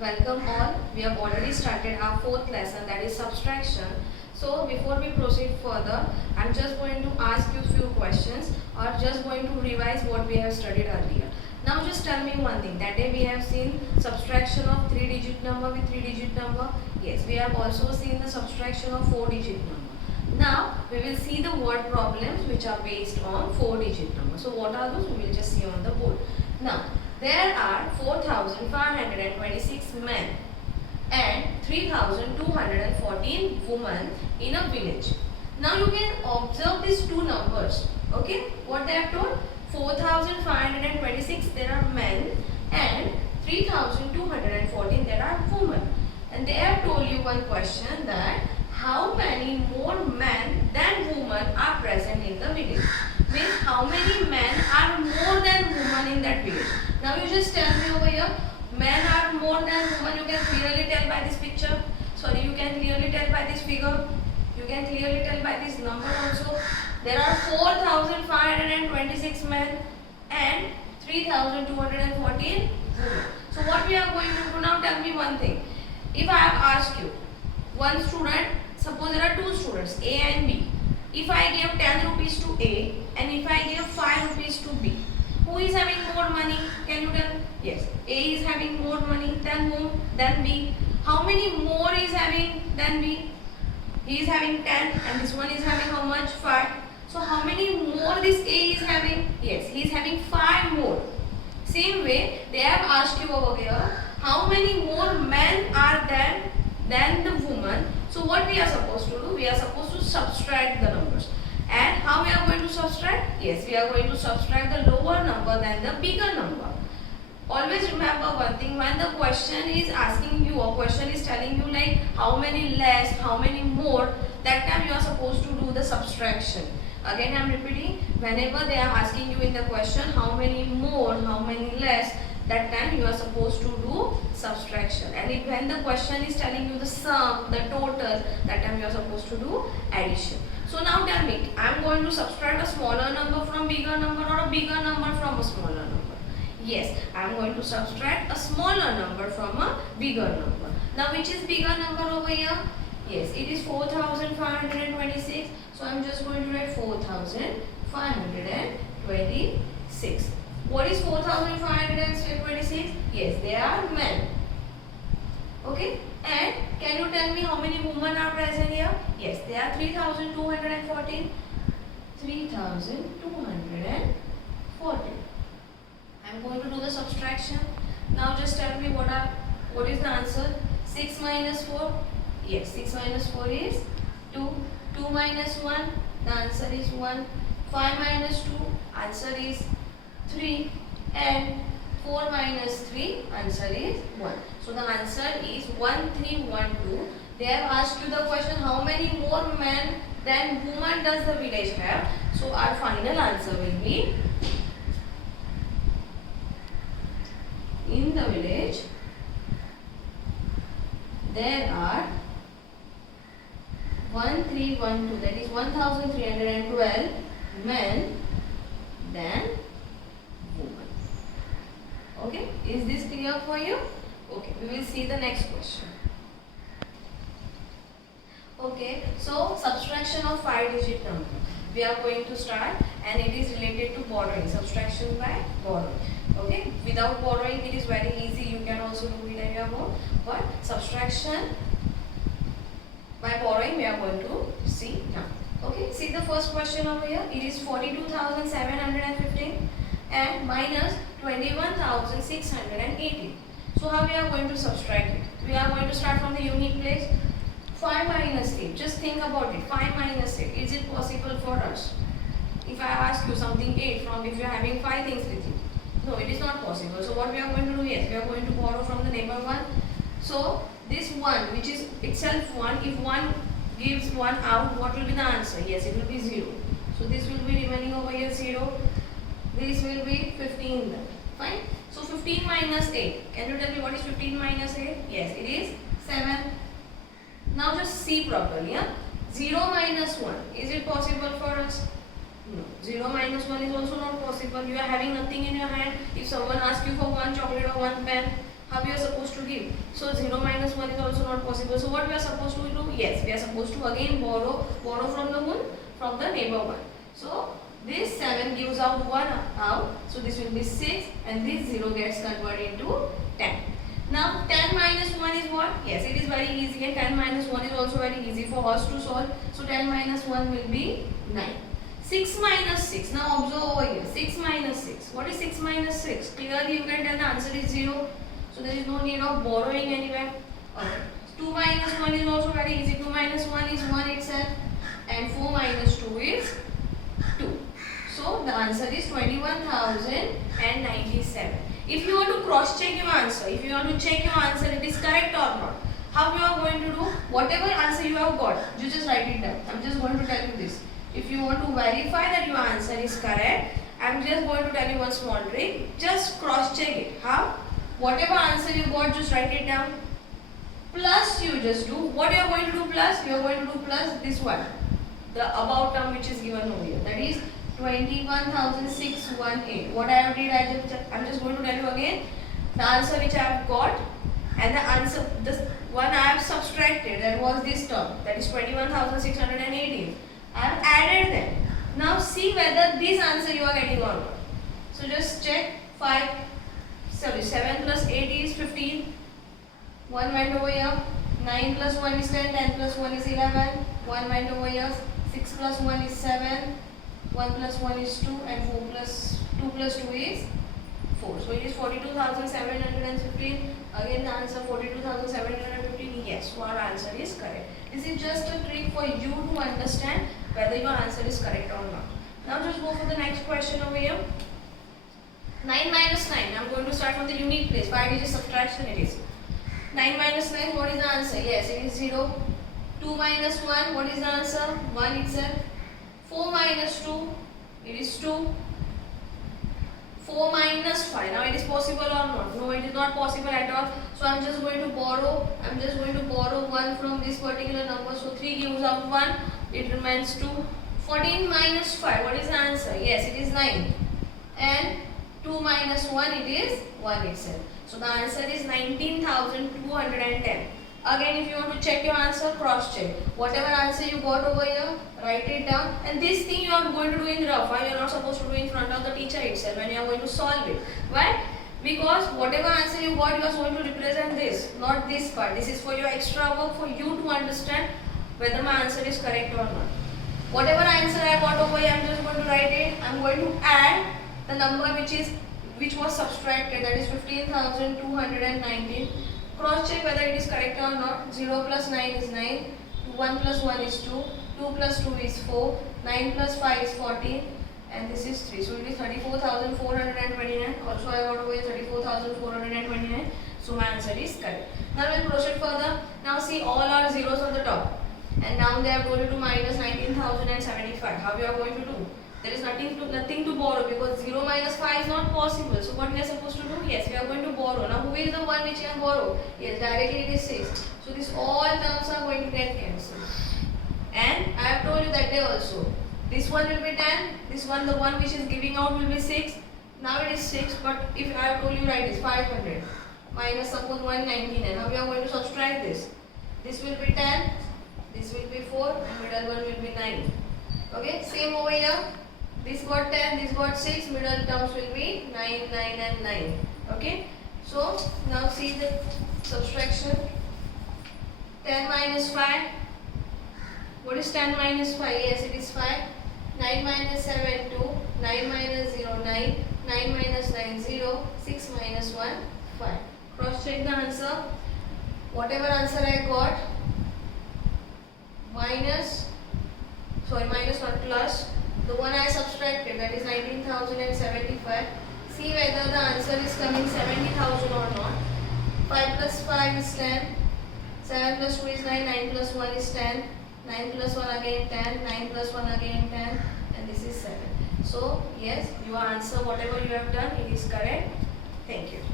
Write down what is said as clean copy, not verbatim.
Welcome all. We have already started our fourth lesson, that is subtraction. So before we proceed further, I'm just going to ask you few questions or just going to revise what we have studied earlier. Now just tell me one thing. That day we have seen subtraction of 3-digit number with 3-digit number. Yes, we have also seen the subtraction of 4-digit number. Now we will see the word problems which are based on 4-digit number. So what are those? We will just see on the board. Now there are 4,526 men and 3,214 women in a village. Now you can observe these two numbers. Okay, what they have told? 4,526 there are men and 3,214 there are women. And they have told you one question, that how many more men than women are present in the village? Means how many men are more than women in that village? Now you just tell me over here, men are more than women. You can clearly tell by this picture. Sorry, you can clearly tell by this figure. You can clearly tell by this number also. There are 4,526 men and 3,214 women. So what we are going to do now, tell me one thing. If I have asked you, one student, suppose there are two students, A and B. If I give 10 rupees to A and if I give 5 rupees to B, who is having more money? Can you tell? Yes, A is having more money than whom? Than B. How many more is having than B? He is having 10 and this one is having how much? 5. So how many more this A is having? Yes, he is having 5 more. Same way, they have asked you over here, how many more men are there than the woman? So what we are supposed to do? We are supposed to subtract the numbers. And how we are going to subtract? Yes, we are going to subtract the lower number than the bigger number. Always remember one thing, when the question is asking you, or question is telling you like how many less, how many more, that time you are supposed to do the subtraction. Again I am repeating, whenever they are asking you in the question how many more, how many less, that time you are supposed to do subtraction. And if when the question is telling you the sum, the total, that time you are supposed to do addition. So now tell me, I am going to subtract a smaller number from bigger number or a bigger number from a smaller number? Yes, I am going to subtract a smaller number from a bigger number. Now which is bigger number over here? Yes, it is 4,526. So I am just going to write 4,526. What is 4,526? Yes, they are men. Okay, and can you tell me how many women are present here? Yes, there are 3,214. 3,214. I am going to do the subtraction. Now just tell me what is the answer? 6 minus 4. Yes, 6 minus 4 is 2. 2 minus 1, the answer is 1. 5 minus 2, answer is 3. And 4 minus 3, answer is 1. So the answer is 1312. They have asked you the question, how many more men than women does the village have? So our final answer will be, in the village there are 1312, that is 1312 men than women. Okay, is this clear for you? Okay, we will see the next question. Okay, so subtraction of 5-digit number. We are going to start, and it is related to borrowing. Subtraction by borrowing. Okay, without borrowing it is very easy. You can also do it at your home. But subtraction by borrowing we are going to see now. Okay, see the first question over here. It is 42,715 and minus 21,680. So how we are going to subtract it? We are going to start from the unique place. 5 minus 8. Just think about it. 5 minus 8. Is it possible for us? If I ask you something 8 from, if you are having 5 things with you. No, it is not possible. So what we are going to do? Yes, we are going to borrow from the neighbor one. So this 1, which is itself 1, if 1 gives 1 out, what will be the answer? Yes, it will be 0. So this will be remaining over here 0. This will be 15 then. Fine. So 15 minus 8. Can you tell me what is 15 minus 8? Yes, it is 7. Now just see properly. 0 minus 1. Is it possible for us? No. 0 minus 1 is also not possible. You are having nothing in your hand. If someone asks you for one chocolate or one pen, How we are supposed to give? So 0 minus 1 is also not possible. So what we are supposed to do? Yes, we are supposed to again borrow from the moon, from the neighbor one. So this 7 gives out 1 out. So this will be 6 and this 0 gets converted into 10. Now 10 minus 1 is what? Yes, it is very easy, and 10 minus 1 is also very easy for us to solve. So 10 minus 1 will be 9. 6 minus 6. Now observe over here. 6 minus 6. What is 6 minus 6? Clearly you can tell the answer is 0. So there is no need of borrowing anywhere. Okay. 2 minus 1 is also very easy. 2 minus 1 is 1 itself. And 4 minus 2 is 2. So the answer is 21,097. If you want to cross check your answer, if you want to check your answer it is correct or not, how you are going to do? Whatever answer you have got, you just write it down. I am just going to tell you this. If you want to verify that your answer is correct, I am just going to tell you one small trick. Just cross check it. How? Whatever answer you got, just write it down. Plus you just do. What you are going to do plus? You are going to do plus this one. The about term which is given over here. That is 21,618. What I have did, I am just going to tell you again. The answer which I have got and the answer, this one I have subtracted, that was this term. That is 21,618. I have added them. Now see whether this answer you are getting or not. So just check. 7 plus 8 is 15. 1 went over here. 9 plus 1 is 10. 10 plus 1 is 11. 1 went over here. 6 plus 1 is 7. 1 plus 1 is 2. And 2 plus 2 is 4. So it is 42,715. Again the answer 42,715. Yes, so our answer is correct. This is just a trick for you to understand whether your answer is correct or not. Now just go for the next question over here. 9 minus 9. I am going to start from the unique place. 5 digit subtraction it is. 9 minus 9, what is the answer? Yes, it is 0. 2 minus 1, what is the answer? 1 itself. 4 minus 2, it is 2. 4 minus 5. Now it is possible or not? No, it is not possible at all. So I am just going to borrow. 1 from this particular number. So 3 gives out 1. It remains 2. 14 minus 5. What is the answer? Yes, it is 9. And 2 minus 1, it is 1 itself. So the answer is 19,210. Again, if you want to check your answer, cross check. Whatever answer you got over here, write it down. And this thing you are going to do in rough. Why you are not supposed to do in front of the teacher itself when you are going to solve it? Why? Because whatever answer you got, you are going to represent this, not this part. This is for your extra work, for you to understand whether my answer is correct or not. Whatever answer I got over here, I am just going to write it. I am going to add the number which was subtracted, that is 15,219. Cross check whether it is correct or not. 0 plus 9 is 9. 1 plus 1 is 2. 2 plus 2 is 4. 9 plus 5 is 14. And this is 3. So it is 34,429. Also I got away 34,429. So my answer is correct. Now we'll proceed further. Now see, all are zeros on the top. And now they are going to minus 19,075. How we are going to do? There is nothing to borrow because 0 minus 5 is not possible. So what we are supposed to do? Yes, we are going to borrow. Now who is the one which can borrow? Yes, directly it is 6. So this all terms are going to get cancelled. And I have told you that day also. This one will be 10. This one, the one which is giving out, will be 6. Now it is 6, but if I have told you right, it's 500. Minus suppose 199. Now we are going to subtract this. This will be 10. This will be 4. And middle one will be 9. Okay, same over here. This got 10, this got 6, middle terms will be 9, 9 and 9. Okay. So, now see the subtraction. 10 minus 5. What is 10 minus 5? Yes, it is 5. 9 minus 7, 2. 9 minus 0, 9. 9 minus 9, 0. 6 minus 1, 5. Cross check the answer. Whatever answer I got, minus 1 plus the one I subtracted, that is 19,075. See whether the answer is coming 70,000 or not. 5 plus 5 is 10. 7 plus 2 is 9. 9 plus 1 is 10. 9 plus 1 again 10. 9 plus 1 again 10. And this is 7. So, yes, your answer, whatever you have done, it is correct. Thank you.